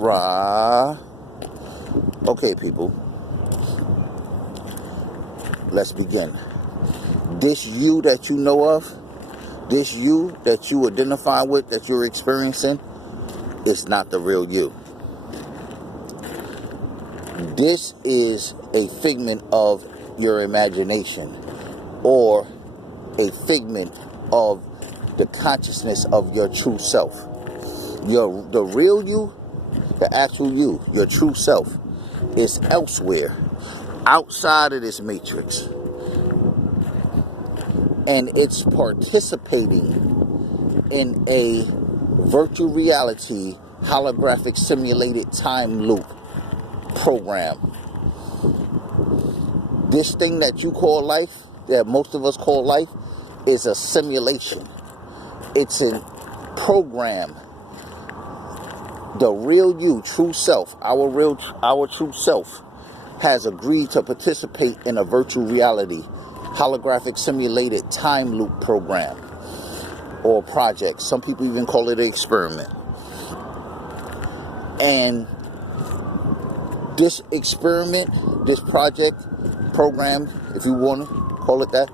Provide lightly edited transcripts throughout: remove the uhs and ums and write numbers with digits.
Rah. Okay, people. Let's begin. This you that you know of, this you that you identify with, that you're experiencing, is not the real you. This is a figment of your imagination, or a figment of the consciousness of your true self. The real you, the actual you, your true self, is elsewhere, outside of this matrix. And it's participating in a virtual reality holographic simulated time loop program. This thing that you call life, that most of us call life, is a simulation. It's a program. The real you, true self, our true self, has agreed to participate in a virtual reality holographic simulated time loop program or project. Some people even call it an experiment. And this experiment, this project, program, if you want to call it that,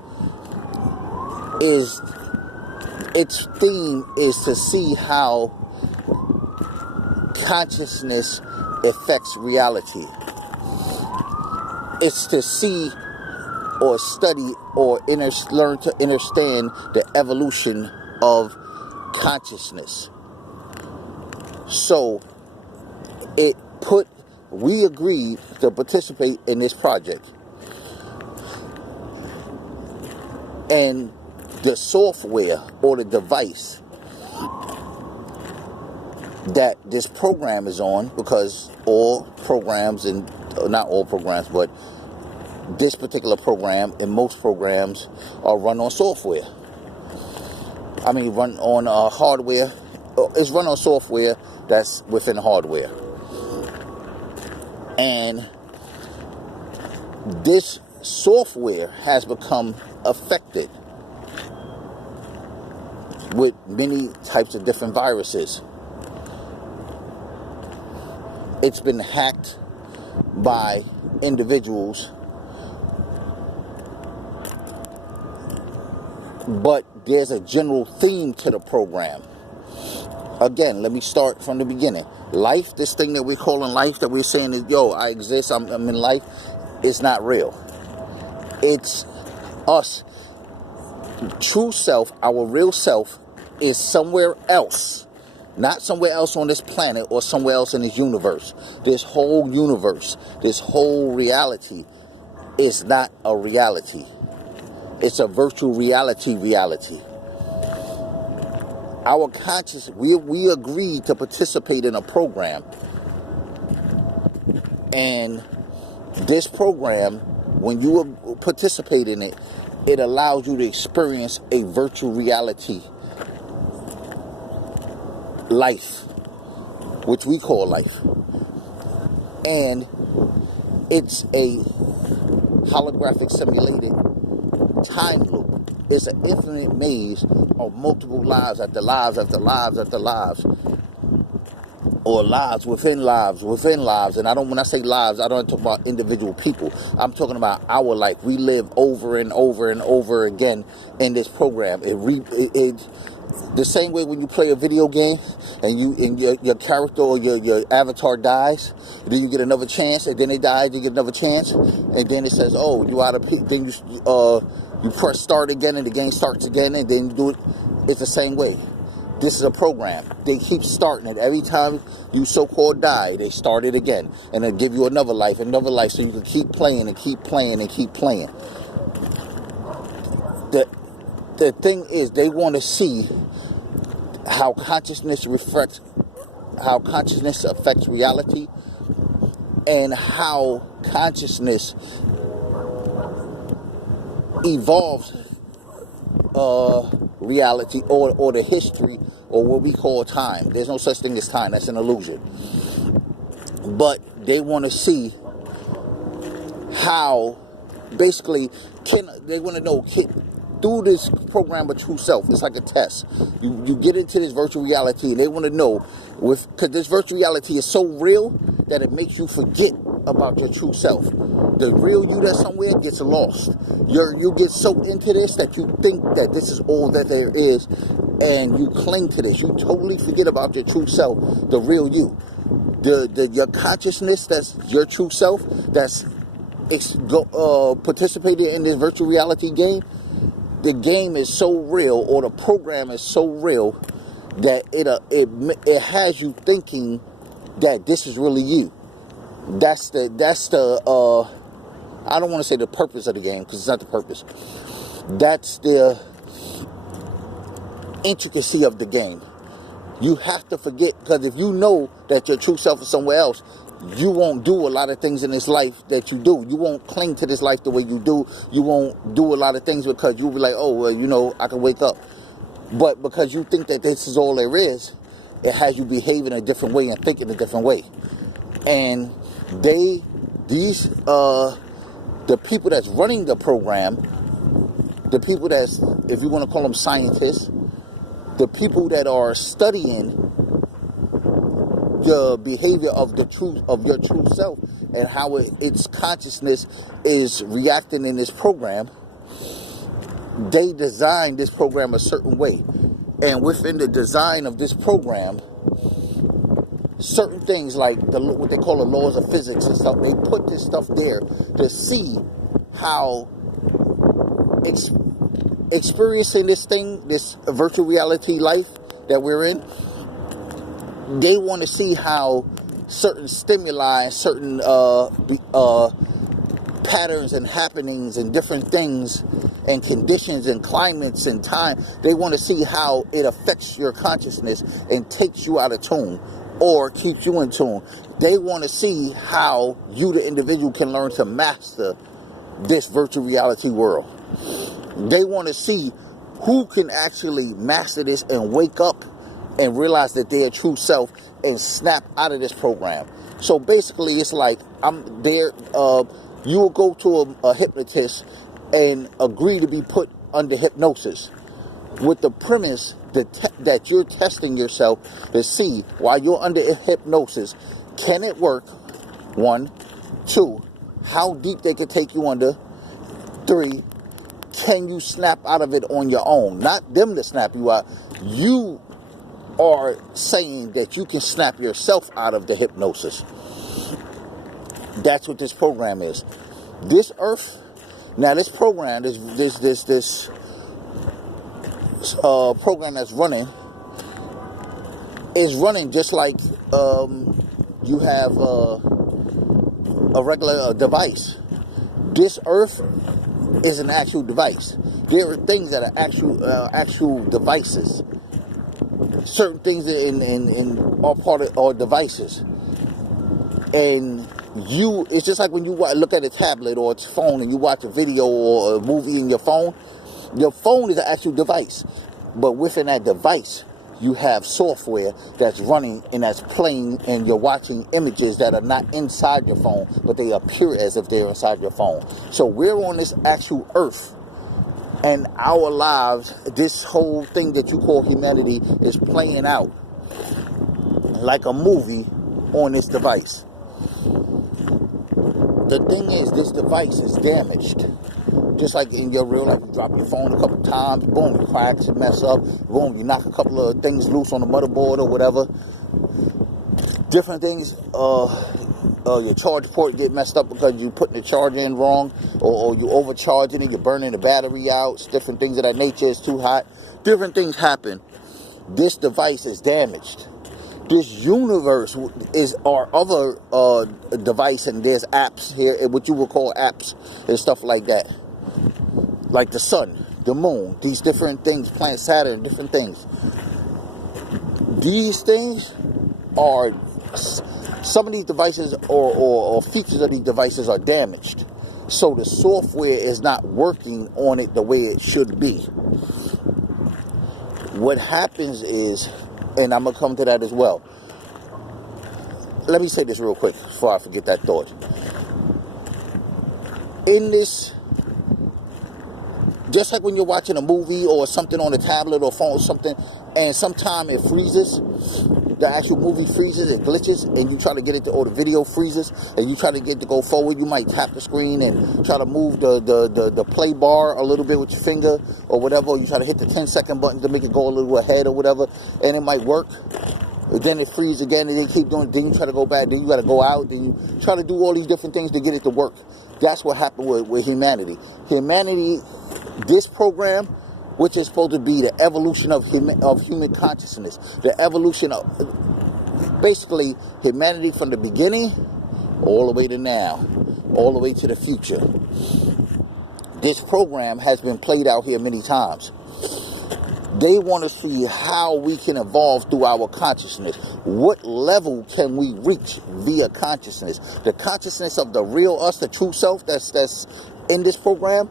its theme is to see how consciousness affects reality. It's to see or study or learn to understand the evolution of consciousness. So we agreed to participate in this project. And the software or the device that this program is on, because all programs, and not all programs, but this particular program and most programs are run on software. I mean, run on hardware. It's run on software that's within hardware. And this software has become affected with many types of different viruses. It's been hacked by individuals, but there's a general theme to the program. Again, let me start from the beginning. Life, this thing that we're calling life, that we're saying is, yo, I exist, I'm in life, is not real. It's us. True self, our real self, is somewhere else. Not somewhere else on this planet or somewhere else in this universe. This whole universe, this whole reality is not a reality. It's a virtual reality. Our conscious, we agreed to participate in a program. And this program, when you participate in it, it allows you to experience a virtual reality life, which we call life. And it's a holographic simulated time loop. It's an infinite maze of multiple lives after lives after lives after lives, or lives within lives within lives. And when I say lives, I don't talk about individual people. I'm talking about our life. We live over and over and over again in this program. The same way when you play a video game and your character or your avatar dies, then you get another chance, and then they die, you get another chance, and then it says, oh, you out of peak. Then you press start again, and the game starts again, and then you do it. It's the same way. This is a program. They keep starting it. Every time you so-called die, they start it again, and they give you another life, so you can keep playing and keep playing and keep playing. The thing is, they want to see how consciousness affects reality, and how consciousness evolves reality or the history, or what we call time. There's no such thing as time. That's an illusion. But they want to see how, basically, they want to know, through this program of True Self. It's like a test. You get into this virtual reality, and they want to know, because this virtual reality is so real that it makes you forget about your true self. The real you that's somewhere gets lost. You get so into this that you think that this is all that there is, and you cling to this. You totally forget about your true self, the real you. Your consciousness, that's your true self, that's participating in this virtual reality game. The game is so real, or the program is so real, that it has you thinking that this is really you. That's the I don't want to say the purpose of the game, because it's not the purpose. That's the intricacy of the game. You have to forget, because if you know that your true self is somewhere else, you won't do a lot of things in this life that you do. You won't cling to this life the way you do. You won't do a lot of things because you'll be like, oh, well, I can wake up. But because you think that this is all there is, it has you behaving a different way and thinking a different way. And the people that's running the program, the people that's, if you want to call them scientists, the people that are studying the behavior of your true self and how its consciousness is reacting in this program, they designed this program a certain way. And within the design of this program, certain things like what they call the laws of physics and stuff, they put this stuff there to see how experiencing this virtual reality life that we're in, they want to see how certain stimuli, certain patterns and happenings and different things and conditions and climates and time, they want to see how it affects your consciousness and takes you out of tune or keeps you in tune. They want to see how you, the individual, can learn to master this virtual reality world. They want to see who can actually master this and wake up and realize that they're true self and snap out of this program. So basically, it's like I'm there. You will go to a hypnotist and agree to be put under hypnosis with the premise that you're testing yourself to see, while you're under hypnosis, can it work? 1, 2, how deep they could take you under. 3, can you snap out of it on your own? Not them to snap you out. You are saying that you can snap yourself out of the hypnosis. That's what this program is. This earth, now this program, this program that's running, is running just like you have a regular device. This earth is an actual device. There are things that are actual devices. Certain things in all part of our devices. And it's just like when you look at a tablet or a phone and you watch a video or a movie in your phone is an actual device. But within that device, you have software that's running and that's playing, and you're watching images that are not inside your phone, but they appear as if they're inside your phone. So we're on this actual earth, and our lives, this whole thing that you call humanity, is playing out like a movie on this device. The thing is, this device is damaged. Just like in your real life, you drop your phone a couple times, boom, it cracks, it messes up, boom, you knock a couple of things loose on the motherboard or whatever. Different things, your charge port get messed up because you putting the charger in wrong, or you overcharging it, you're burning the battery out, different things of that nature, it's too hot. Different things happen. This device is damaged. This universe is our other device, and there's apps here, what you would call apps and stuff like that. Like the sun, the moon, these different things, planet Saturn, different things. These things are, some of these devices or features of these devices are damaged. So the software is not working on it the way it should be. What happens is, and I'm going to come to that as well. Let me say this real quick before I forget that thought. In this Just like when you're watching a movie or something on a tablet or phone or something, and sometime it freezes, the actual movie freezes, it glitches, and you try to get it to, or the video freezes, and you try to get it to go forward, you might tap the screen and try to move the play bar a little bit with your finger or whatever, or you try to hit the 10-second button to make it go a little ahead or whatever, and it might work. Then it freezes again, and they keep doing it. Then you try to go back, then you got to go out, then you try to do all these different things to get it to work. That's what happened with humanity. Humanity, this program, which is supposed to be the evolution of human consciousness, the evolution of basically humanity from the beginning all the way to now, all the way to the future. This program has been played out here many times. They want to see how we can evolve through our consciousness. What level can we reach via consciousness? The consciousness of the real us, the true self that's in this program,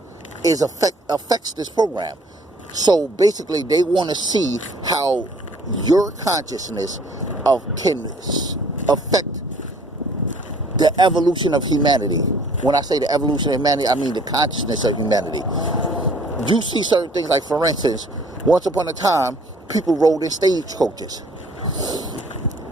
affects this program. So basically, they want to see how your consciousness can affect the evolution of humanity. When I say the evolution of humanity, I mean the consciousness of humanity. You see certain things, like for instance, once upon a time, people rode in stagecoaches.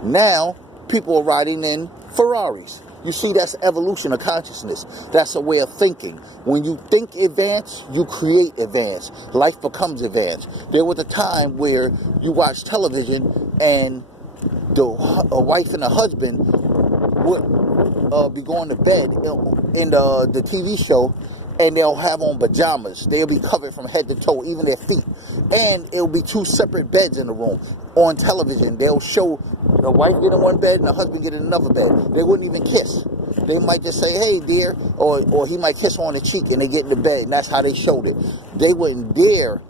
Now, people are riding in Ferraris. You see, that's evolution of consciousness. That's a way of thinking. When you think advanced, you create advance. Life becomes advanced. There was a time where you watch television and a wife and a husband would be going to bed in the TV show, and they'll have on pajamas. They'll be covered from head to toe, even their feet. And it'll be two separate beds in the room. On television, they'll show the wife get in one bed and the husband get in another bed. They wouldn't even kiss. They might just say, hey, dear, or he might kiss her on the cheek, and they get in the bed, and that's how they showed it. They wouldn't dare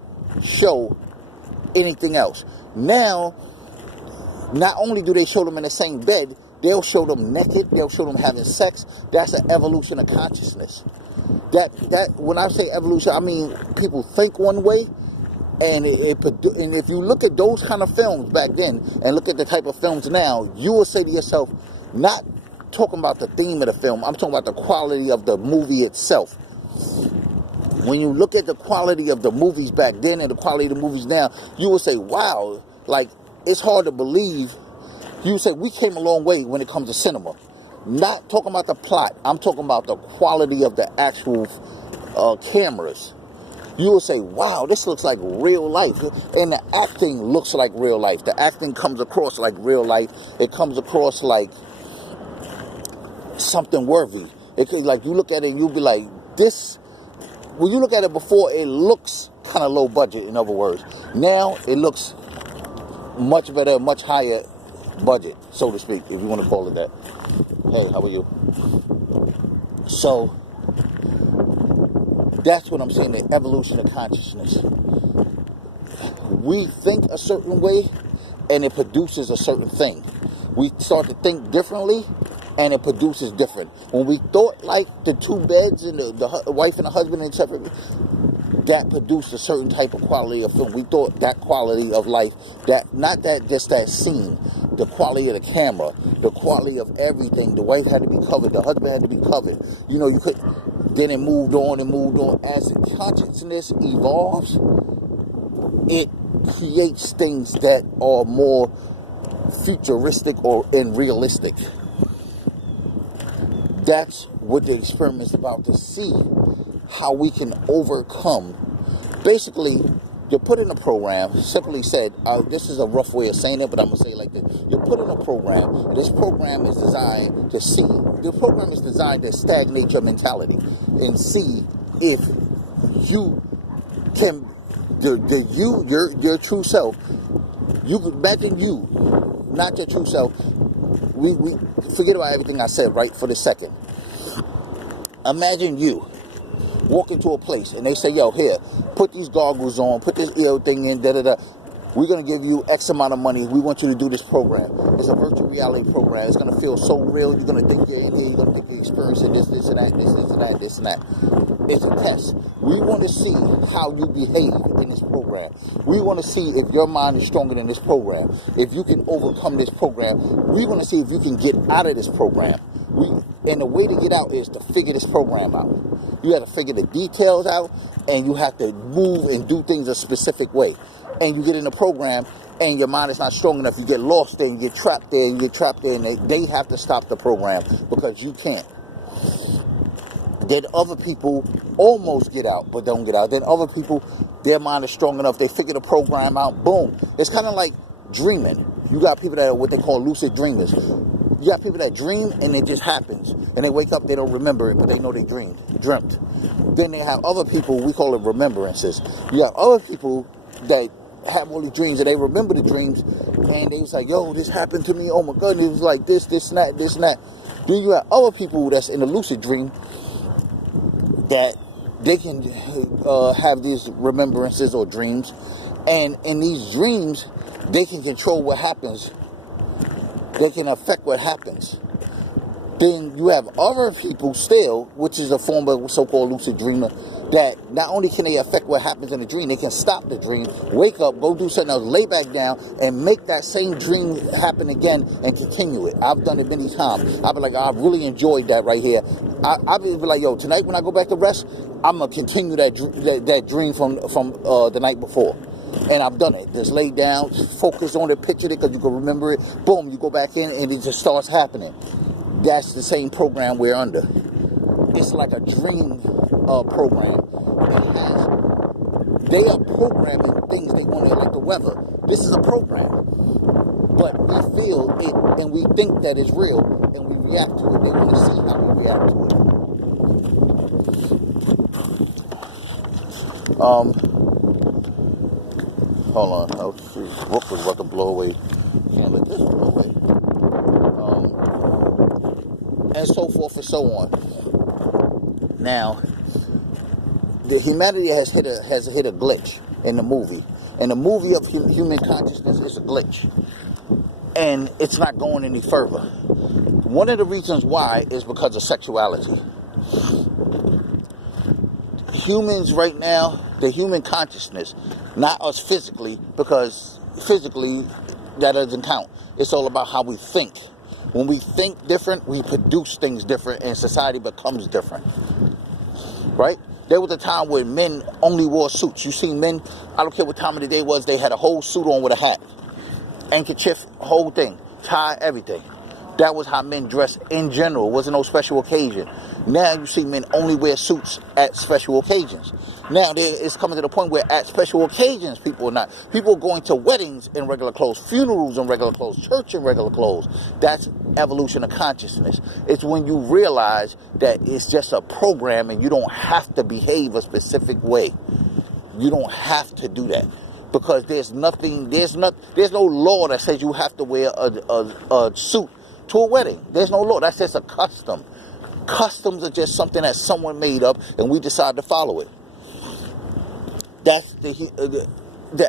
show anything else. Now, not only do they show them in the same bed, they'll show them naked, they'll show them having sex. That's an evolution of consciousness. That when I say evolution, I mean people think one way, and if you look at those kind of films back then and look at the type of films now, you will say to yourself, not talking about the theme of the film, I'm talking about the quality of the movie itself. When you look at the quality of the movies back then and the quality of the movies now, you will say, wow, like, it's hard to believe. You say we came a long way when it comes to cinema. Not talking about the plot. I'm talking about the quality of the actual cameras. You will say, wow, this looks like real life. And the acting looks like real life. The acting comes across like real life. It comes across like something worthy. It could, like, you look at it and you'll be like, this. When you look at it before, it looks kind of low budget, in other words. Now, it looks much better, much higher budget, so to speak, if you want to call it that. Hey, how are you? So, that's what I'm saying, the evolution of consciousness. We think a certain way, and it produces a certain thing. We start to think differently, and it produces different. When we thought like the two beds and the wife and the husband and separate, that produced a certain type of quality of film. We thought that quality of life, that not that just that scene, the quality of the camera, the quality of everything. The wife had to be covered, the husband had to be covered. You know, you could. Then it moved on and moved on. As consciousness evolves, it creates things that are more futuristic and realistic. That's what the experiment is about, to see how we can overcome. Basically, you're put in a program, simply said, this is a rough way of saying it, but I'm going to say it like this. You're put in a program, and this program is designed to see, the program is designed to stagnate your mentality and see if you can, your true self, you could imagine you, not your true self. We forget about everything I said right for this second. Imagine you walk into a place and they say, yo, here, put these goggles on, put this ear thing in, da-da-da. We're going to give you X amount of money. We want you to do this program. It's a virtual reality program. It's going to feel so real. You're going to think you're in here. You're going to think you're experiencing this and that, this and that, this and that. It's a test. We want to see how you behave in this program. We want to see if your mind is stronger than this program. If you can overcome this program. We want to see if you can get out of this program. And the way to get out is to figure this program out. You have to figure the details out. and you have to move and do things a specific way. And you get in the program, and your mind is not strong enough. You get lost there, and you get trapped there, and they have to stop the program because you can't. Then other people almost get out, but don't get out. Then other people, their mind is strong enough. They figure the program out. Boom. It's kind of like dreaming. You got people that are what they call lucid dreamers. You got people that dream and it just happens. And they wake up, they don't remember it, but they know they dreamt. Then they have other people, we call it remembrances. You have other people that have all these dreams and they remember the dreams and they was like, yo, this happened to me. Oh my God. It was like this, and that. Then you have other people that's in a lucid dream that they can have these remembrances or dreams, and in these dreams they can control what happens. They can affect what happens. Then you have other people still, which is a form of so-called lucid dreamer, that not only can they affect what happens in the dream, they can stop the dream, wake up, go do something else, lay back down, and make that same dream happen again and continue it. I've done it many times. I've been like, I've really enjoyed that right here. I've been like, yo, tonight when I go back to rest, I'm going to continue that dream from the night before. And I've done it. Just lay down, focus on it, picture it, because you can remember it. Boom, you go back in, and it just starts happening. That's the same program we're under. It's like a dream program. They are programming things they want, like the weather. This is a program. But we feel it, and we think that it's real, and we react to it. They want to see how we react to it. Hold on. Roof was about to blow away. Can't let this blow away. And so forth and so on. Now, the humanity has hit a glitch in the movie. And the movie of human consciousness is a glitch. And it's not going any further. One of the reasons why is because of sexuality. Humans right now, the human consciousness, not us physically, because physically that doesn't count. It's all about how we think. When we think different, we produce things different, and society becomes different. Right? There was a time when men only wore suits. You see men, I don't care what time of the day it was, they had a whole suit on with a hat. Handkerchief, whole thing. Tie, everything. That was how men dressed in general. It wasn't no special occasion. Now you see men only wear suits at special occasions. Now it's coming to the point where at special occasions people are not. People are going to weddings in regular clothes, funerals in regular clothes, church in regular clothes. That's evolution of consciousness. It's when you realize that it's just a program and you don't have to behave a specific way. You don't have to do that. Because there's no law that says you have to wear a suit to a wedding. There's no law. That's just a custom. Customs are just something that someone made up and we decide to follow it. That's the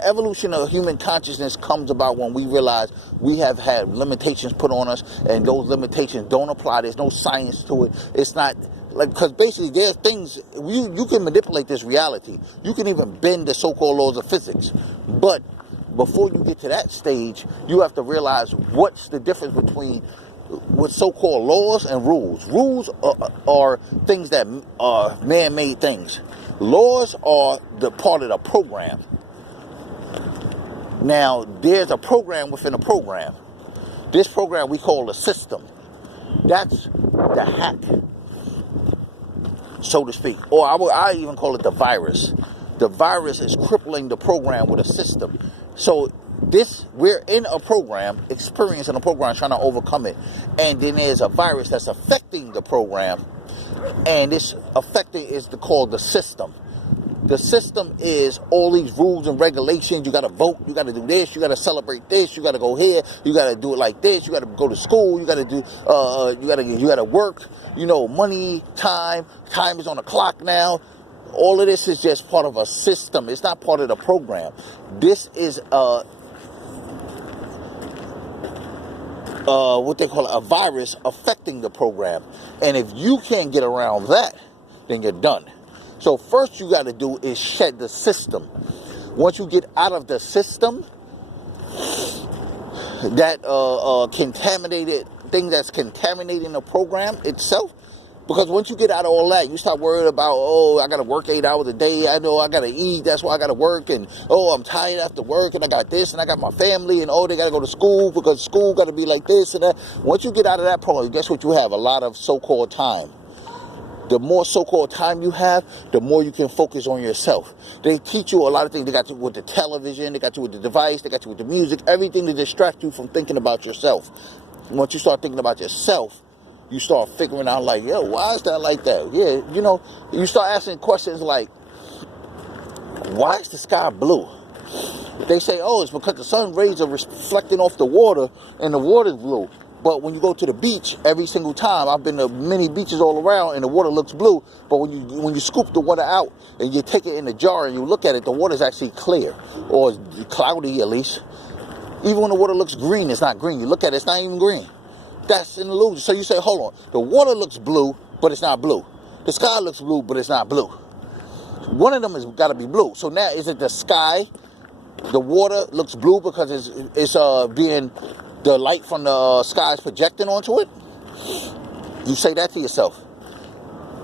evolution of human consciousness comes about when we realize we have had limitations put on us, and those limitations don't apply. There's no science to it. It's not like, because basically there's things you can manipulate this reality. You can even bend the so-called laws of physics. But before you get to that stage, you have to realize what's the difference between with so-called laws and rules. Rules are things that are man-made things. Laws are the part of the program. Now, there's a program within a program. This program we call the system. That's the hack, so to speak. Or I even call it the virus. The virus is crippling the program with a system. So we're in a program, experiencing a program, trying to overcome it. And then there's a virus that's affecting the program. And this affecting is called the system. The system is all these rules and regulations. You got to vote. You got to do this. You got to celebrate this. You got to go here. You got to do it like this. You got to go to school. You got to do. You got to work. You know, money, time. Time is on the clock now. All of this is just part of a system. It's not part of the program. This is what they call a virus affecting the program. And if you can't get around that, then you're done. So first you got to do is shed the system. Once you get out of the system, that contaminated thing that's contaminating the program itself, Because once you get out of all that, you start worrying about, oh, I got to work 8 hours a day. I know I got to eat. That's why I got to work. And, oh, I'm tired after work. And I got this. And I got my family. And, oh, they got to go to school because school got to be like this and that. Once you get out of that problem, guess what you have? A lot of so-called time. The more so-called time you have, the more you can focus on yourself. They teach you a lot of things. They got you with the television. They got you with the device. They got you with the music. Everything to distract you from thinking about yourself. Once you start thinking about yourself, you start figuring out like, yo, why is that like that? Yeah, you know, you start asking questions like, why is the sky blue? They say, oh, it's because the sun rays are reflecting off the water and the water's blue. But when you go to the beach, every single time, I've been to many beaches all around and the water looks blue. But when you scoop the water out and you take it in a jar and you look at it, the water's actually clear or cloudy at least. Even when the water looks green, it's not green. You look at it, it's not even green. That's an illusion. So you say, hold on. The water looks blue, but it's not blue. The sky looks blue, but it's not blue. One of them has got to be blue. So now, is it the sky? The water looks blue because it's being the light from the sky is projecting onto it? You say that to yourself.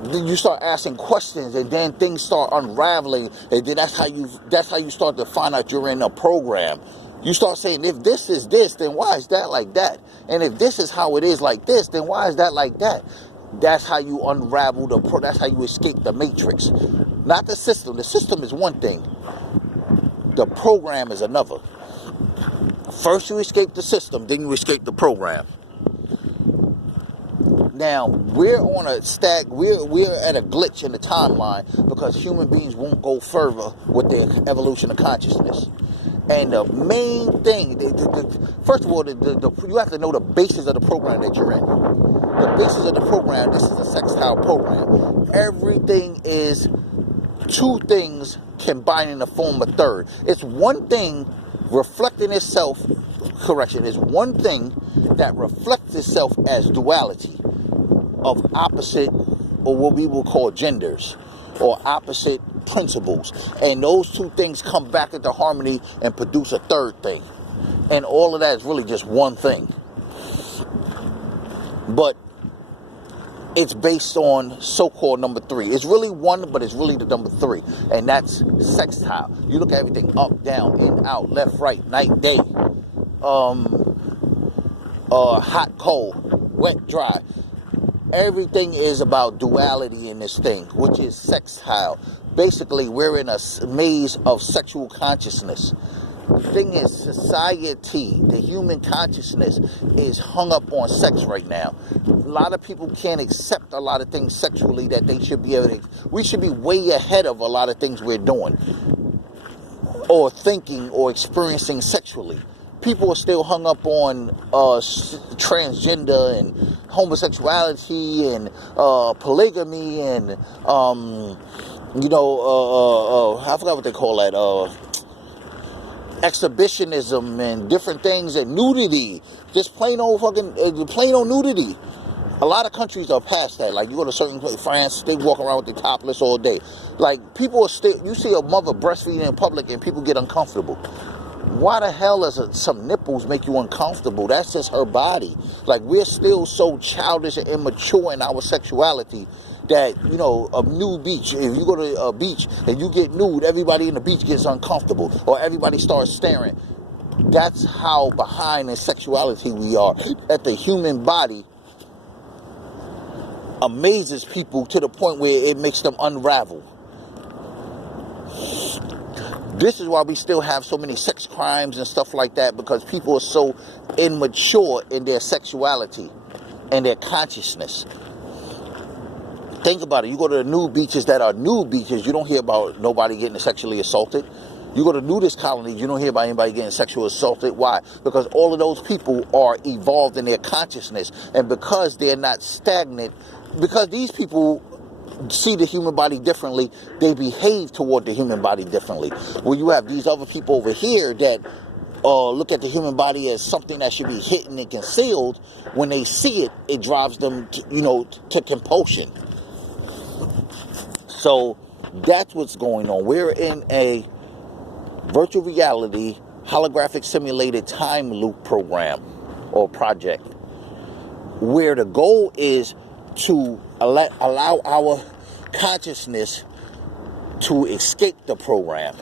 Then you start asking questions, and then things start unraveling, and then that's how you start to find out you're in a program. You start saying, if this is this, then why is that like that? And if this is how it is like this, then why is that like that? That's how you unravel that's how you escape the matrix. Not the system. The system is one thing. The program is another. First you escape the system, then you escape the program. Now, we're at a glitch in the timeline because human beings won't go further with their evolution of consciousness. And the main thing, first of all, you have to know the basis of the program that you're in. The basis of the program, this is a sextile program. Everything is two things combined in the form of third. It's one thing reflecting itself, it's one thing that reflects itself as duality of opposite, or what we will call genders, or opposite principles, and those two things come back into harmony and produce a third thing, and all of that is really just one thing, but it's based on so-called number 3. It's really one, but it's really the number 3, and that's sextile. You look at everything up, down, in, out, left, right, night, day, hot, cold, wet, dry. Everything is about duality in this thing, which is sextile. Basically, we're in a maze of sexual consciousness. The thing is, society, the human consciousness is hung up on sex right now. A lot of people can't accept a lot of things sexually that they should be able to. We should be way ahead of a lot of things we're doing or thinking or experiencing sexually. People are still hung up on transgender and homosexuality and polygamy and, I forgot what they call that, exhibitionism and different things and nudity. Just plain old nudity. A lot of countries are past that. Like, you go to certain places, France, they walk around with the topless all day. Like, people are still, you see a mother breastfeeding in public and people get uncomfortable. Why the hell does some nipples make you uncomfortable? That's just her body. Like, we're still so childish and immature in our sexuality that, a nude beach, if you go to a beach and you get nude, everybody in the beach gets uncomfortable or everybody starts staring. That's how behind in sexuality we are. That the human body amazes people to the point where it makes them unravel. This is why we still have so many sex crimes and stuff like that, because people are so immature in their sexuality and their consciousness. Think about it. You go to the nude beaches that are nude beaches, you don't hear about nobody getting sexually assaulted. You go to nudist colonies, you don't hear about anybody getting sexually assaulted. Why? Because all of those people are evolved in their consciousness, and because they're not stagnant, because these people see the human body differently, they behave toward the human body differently. Where you have these other people over here that look at the human body as something that should be hidden and concealed. When they see it, it drives them to compulsion. So that's what's going on. We're in a virtual reality holographic simulated time loop program or project, where the goal is to allow our consciousness to escape the program,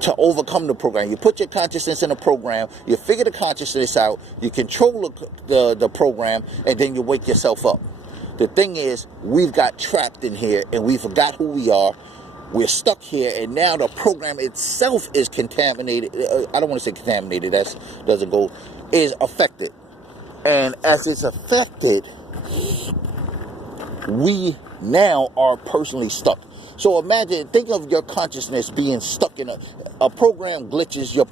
to overcome the program. You put your consciousness in a program, you figure the consciousness out, you control the program, and then you wake yourself up. The thing is, we've got trapped in here, and we forgot who we are. We're stuck here, and now the program itself is contaminated. I don't want to say contaminated, that doesn't go, is affected. And as it's affected, we now are personally stuck. So imagine, think of your consciousness being stuck in a program glitches, your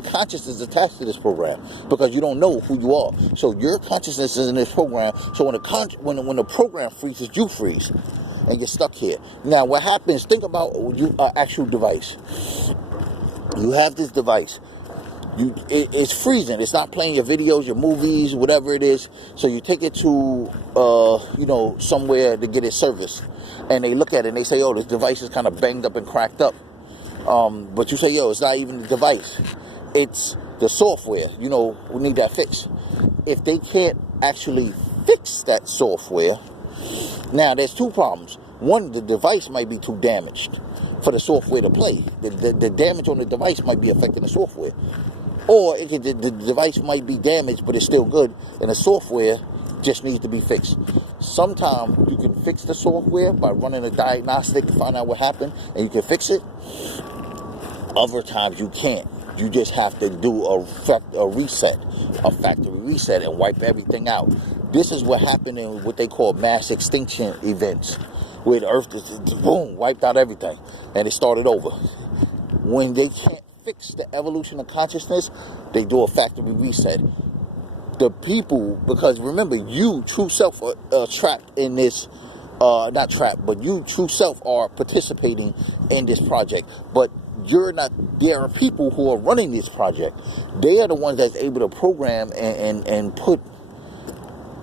consciousness is attached to this program because you don't know who you are. So your consciousness is in this program. So when the program freezes, you freeze and you're stuck here. Now what happens, think about an actual device. You have this device. It's freezing. It's not playing your videos, your movies, whatever it is. So you take it to, somewhere to get it serviced. And they look at it and they say, oh, this device is kind of banged up and cracked up. But you say, yo, it's not even the device. It's the software. We need that fixed. If they can't actually fix that software, now there's two problems. One, the device might be too damaged for the software to play. The damage on the device might be affecting the software. Or the device might be damaged, but it's still good, and the software just needs to be fixed. Sometimes you can fix the software by running a diagnostic to find out what happened, and you can fix it. Other times you can't. You just have to do a factory reset, and wipe everything out. This is what happened in what they call mass extinction events, where the earth just, boom, wiped out everything, and it started over. When they can't fix the evolution of consciousness, they do a factory reset. The people, because remember, you, true self, are trapped in this, not trapped, but you, true self, are participating in this project. But you're not, there are people who are running this project. They are the ones that's able to program and put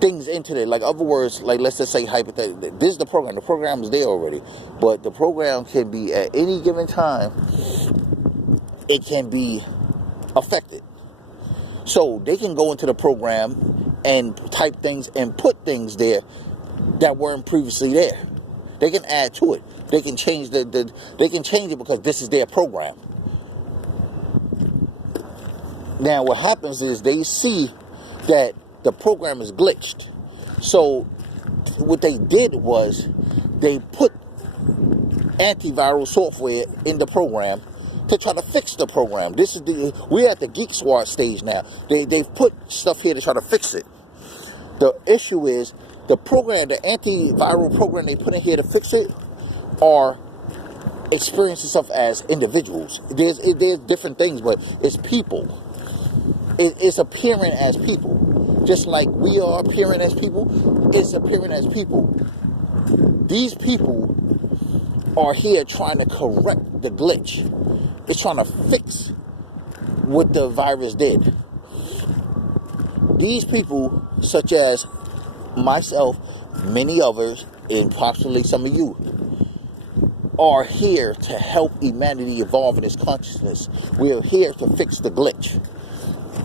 things into it. Like, other words, like, let's just say hypothetically, this is the program. The program is there already. But the program can be, at any given time, it can be affected. So they can go into the program and type things and put things there that weren't previously there. They can add to it. They can change they can change it because this is their program. Now what happens is they see that the program is glitched. So what they did was they put antiviral software in the program to try to fix the program. We're at the Geek Squad stage now. They've put stuff here to try to fix it. The issue is the program, the antiviral program they put in here to fix it, are experiencing stuff as individuals. There's different things, but it's people. It's appearing as people. Just like we are appearing as people, it's appearing as people. These people are here trying to correct the glitch. It's trying to fix what the virus did. These people, such as myself, many others, and possibly some of you, are here to help humanity evolve in its consciousness. We are here to fix the glitch.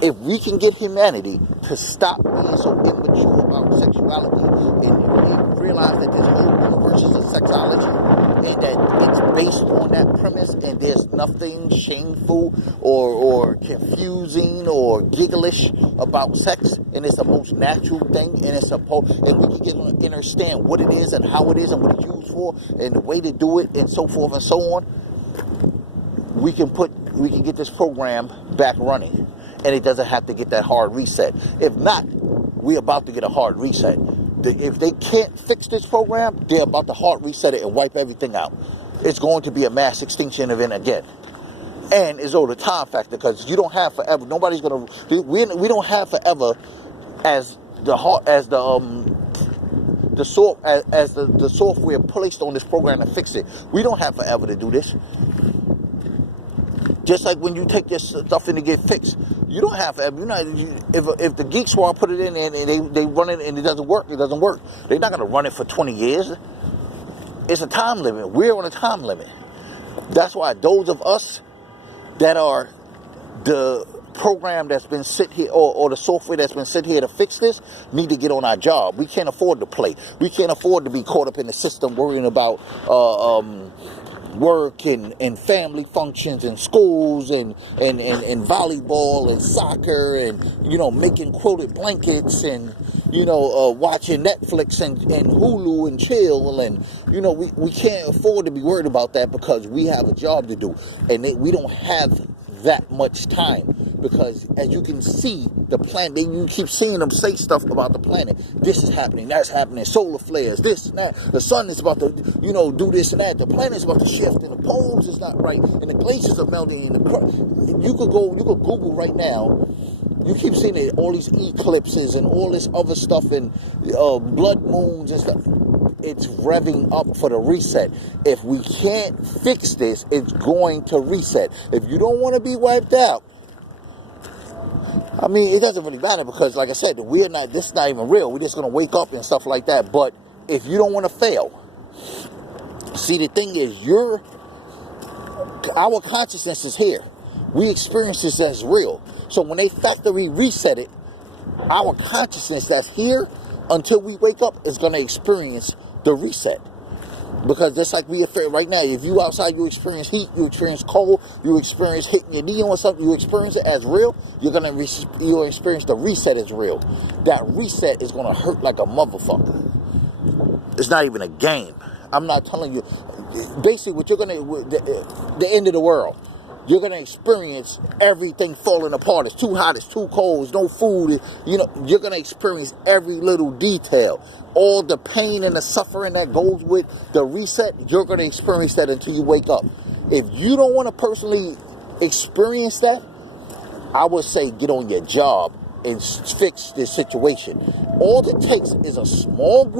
If we can get humanity to stop being so immature about sexuality and realize that this whole universe is a sexology and that it's based on that premise and there's nothing shameful or confusing or gigglish about sex, and it's the most natural thing, and and we can get to understand what it is and how it is and what it's used for and the way to do it and so forth and so on, we can get this program back running. And it doesn't have to get that hard reset. If not, we're about to get a hard reset. If they can't fix this program, they're about to hard reset it and wipe everything out. It's going to be a mass extinction event again. And it's over the time factor, because you don't have forever. Nobody's gonna. We don't have forever as the software placed on this program to fix it. We don't have forever to do this. Just like when you take your stuff in to get fixed, you don't have to. If the Geek Squad put it in and they run it and it doesn't work, it doesn't work. They're not going to run it for 20 years. It's a time limit. We're on a time limit. That's why those of us that are the program that's been sit here, or the software that's been sit here to fix this, need to get on our job. We can't afford to play. We can't afford to be caught up in the system worrying about work and family functions and schools and volleyball and soccer and, you know, making quilted blankets and, you know, watching Netflix and Hulu and chill. And, you know, we can't afford to be worried about that because we have a job to do. And we don't have that much time, because as you can see, the planet, you keep seeing them say stuff about the planet. This is happening, that's happening, solar flares, this and that. The sun is about to, you know, do this and that. The planet is about to shift, and the poles is not right, and the glaciers are melting. And you could Google right now. You keep seeing it, all these eclipses and all this other stuff, and blood moons and stuff. It's revving up for the reset. If we can't fix this, it's going to reset. If you don't want to be wiped out, I mean, it doesn't really matter, because, like I said, this is not even real. We're just going to wake up and stuff like that. But if you don't want to fail, see, the thing is, our consciousness is here. We experience this as real. So when they factory reset it, our consciousness that's here until we wake up is going to experience the reset. Because just like we are right now, if you outside, you experience heat, you experience cold, you experience hitting your knee on something, you experience it as real, you'll experience the reset as real. That reset is going to hurt like a motherfucker. It's not even a game. I'm not telling you. Basically, what you're going to, the end of the world. You're going to experience everything falling apart. It's too hot, it's too cold, there's no food. You know, you're going to experience every little detail. All the pain and the suffering that goes with the reset, you're going to experience that until you wake up. If you don't want to personally experience that, I would say get on your job and fix this situation. All it takes is a small group